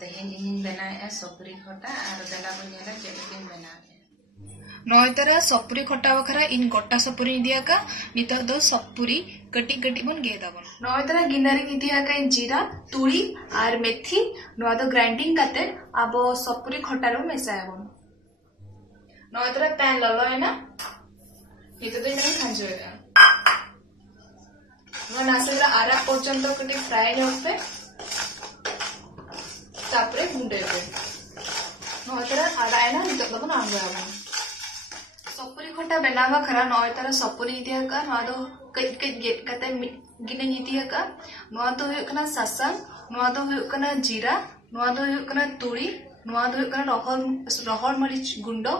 तेहेन इन बनाए सपुरी खटा और देला बनेला चेलकिन बनाए नोयतरा सपुरी खटा बखरा इन गोटा सपुरी दिया का नितो दो सपुरी कटी कटी बन गेदा बन नोयतरा गिनारी दिया का इन जीरा तुड़ी और मेथी नोआ दो ग्राइंडिंग करते अब सपुरी खटा रो मेसाया बन नोयतरा पैन ललो है ना नितो दो इना खंजोएगा नो नासेला आरा पर्यंत कटी फ्राई होते तापरे गुंडेबे नोयतरा आड़ा है ना नितो दो बन आंगवा सपुरी खटा बनावा खरा नोयतरा सपुरी दिया का नोआ दो कई कई गेट कते गिने दिया का नोआ दो हुयो कना सासांग नोआ दो हुयो कना जीरा नोआ दो हुयो कना तुड़ी नोआ दो हुयो कना रहर मरीच गुंडो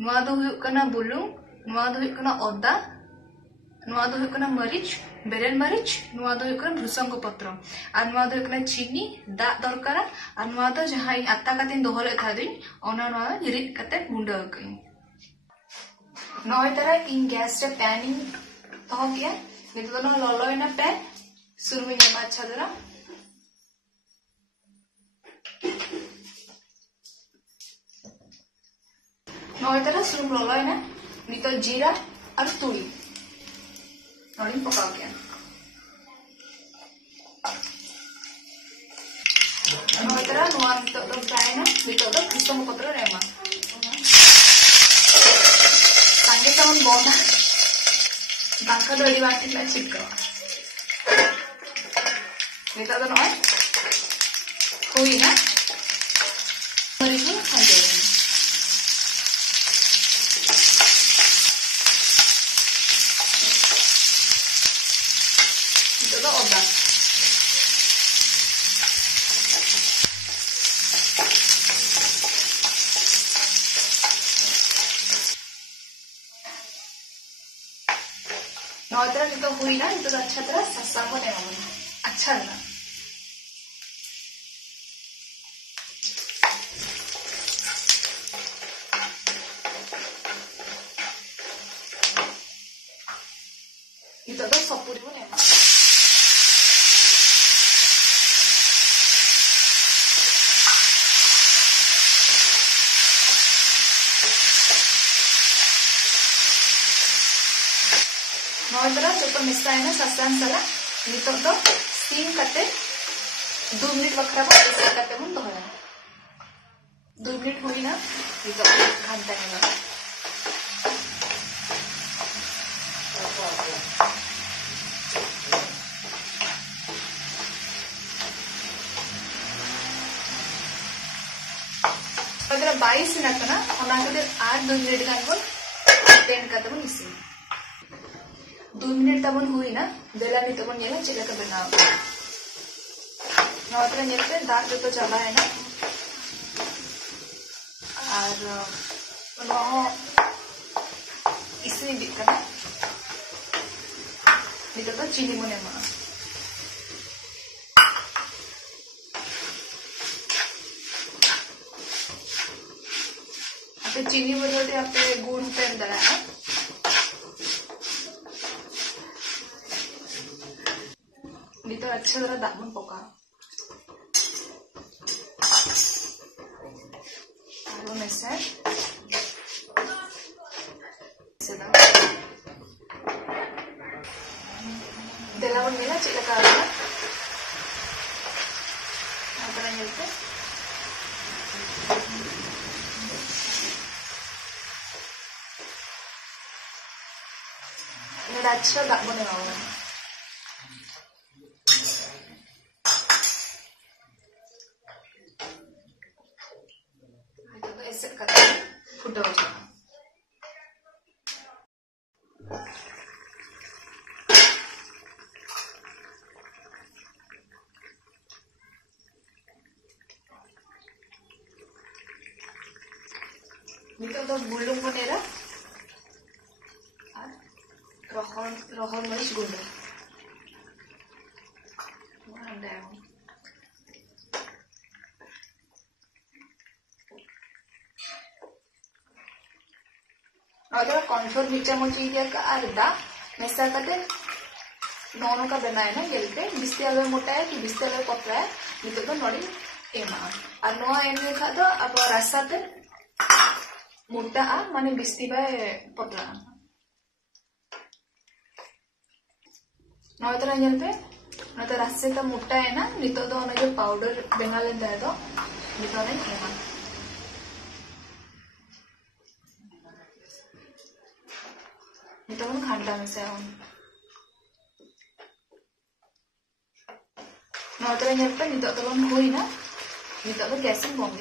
नोआ दो हुयो कना बुलुंग नोआ दो हुयो कना अदा नोआ दो हुयो कना मरीच बेरेल मरीच नोआ दो हुयो कना भृसंग पत्र और नोआ दो हुयो कना चीनी दा दरकार और नोआ दो जहां आत्ता कते दोहले थादिन ओना नोआ रिद कते गुंडो कई नोयतरा इन गैस रे पैन हो गया नितो दोनो ललो ना पैन सुरमी नमा अच्छा दरा नोयतरा सुरम ललो ना नितो जीरा और तुड़ी नोड़ी पकाओ गया नोयतरा नोआ नितो दो फ्राई ना नितो दो भृसंग पत्र रेमा सांगे तमन बोना बांका दड़ी बाटी ला चिपका नितो दो नोय हुई ना मरीजु खांदे नितो दो ओदा नोयतरा नितो हुई ना नितो अच्छा तरह सासांग बने अच्छा ना नितो तो सपुरी बने नोयतरा जो मिसा है ना सासांग सला नितो तो स्टीम करते 2 मिनट बखरा बो ऐसे करते मन दोहरा 2 मिनट हुई ना नितो घंटा है ना अगर 22 मिनट ना ओना के 8 2 मिनट गान बो टेंड करते बन इसी 2 मिनट तबन हुई ना बेला नहीं तबन ये चिल्ला का बनाओ नोयतरा नेलते दाग जो चला है ना और नो इसमें भी करना नितो तो चीनी मने मा आपे चीनी बदलते आपे गुड़ पे अंदर है नितो अच्छा जरा दामन पका आरो मेसे सेदा देलावन मेला चिला का आरा अपना मिलते मेरा अच्छा दामन बनाओ फुटो नितो तो बुलुंग बनेरा रहर मरीच गुंडा और कॉर्नफ्लोर मिर्चा मची का आधा मेसा करते दोनों का बनाए ना गेलते बिस्ते अलग मोटा है कि बिस्ते अलग पतला है नितो तो नड़ी ᱮᱢᱟᱜᱼᱟ ᱟᱨ ᱱᱚᱣᱟ ᱮᱢ ᱞᱮᱠᱷᱟᱱ ᱫᱚ ᱟᱵᱚ ᱨᱟᱥᱟ ᱛᱮ ᱢᱳᱴᱟᱜᱼᱟ ᱢᱟᱱᱮ ᱵᱤᱥᱛᱤ ᱵᱟᱭ ᱯᱚᱛᱞᱟᱜᱼᱟ ᱱᱚᱣᱟ ᱛᱚᱨᱟ ᱧᱮᱞ ᱯᱮ ᱱᱚᱛᱮ ᱨᱟᱥᱮ मोटाएना नितो दो जो पाउडर बना लेता है तो नितो ने एमा नितो मन घाटा में से नौतरा नितो तो बन हुई ना नितो तो गैस बंद